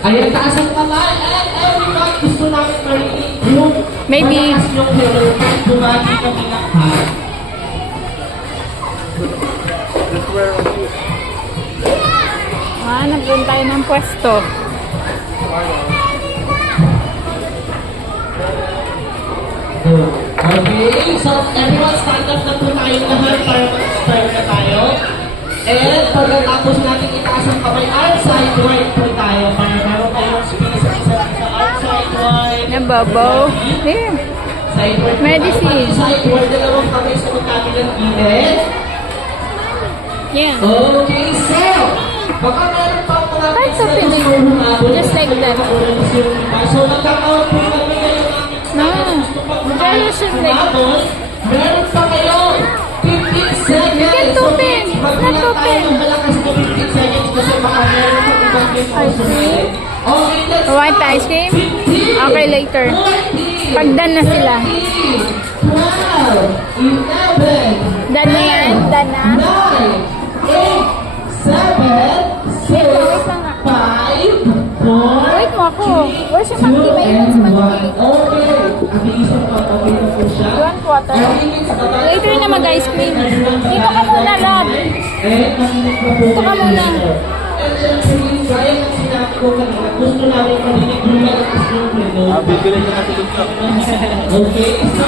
Ayan, taas ang kamay. And everyone, gusto namin marinig yung Maybe. malakas yung hello. Bumati kami ng hat. Hanap din tayo ng pwesto. Okay, so everyone stand up na po tayong lahat para mag-start na tayo. And pagkatapos natin itaas ang kamay, outside wide po tayo para meron tayong space sa isa't isa. Outside wide. Nababaw. Here. Side wide. Medicine. Side wide, dalawang kamay sa magkabilang gilid. Yeah. Okay, so baka meron pa ako natin Kahit sa Pinoy. Just like that. So magkakaroon po kami ngayon ng No. Very should like. meron pa kayo 15 seconds. Get So, open. magbilang Not tayo open. ng malakas na 15 seconds kasi baka meron pa ibang game Ice cream? Okay, let's Want go. ice cream? 15, Okay, later. 14, Pag done na sila. 12, 11, Done na yan? Done na? 9, 8, 7, 6, Wait lang na. 5, 4, Wait mo ako. Where's your monkey? May iwan si monkey. Okay. Ang isip ko, okay na po siya. You want water? Later na mag-ice cream. Dito ka muna, Rob. Dito ka muna. And syempre, gaya ng sinabi ko kanina, gusto namin marinig yung malakas yung pleno. Bibili ko na si TikTok. Okay, so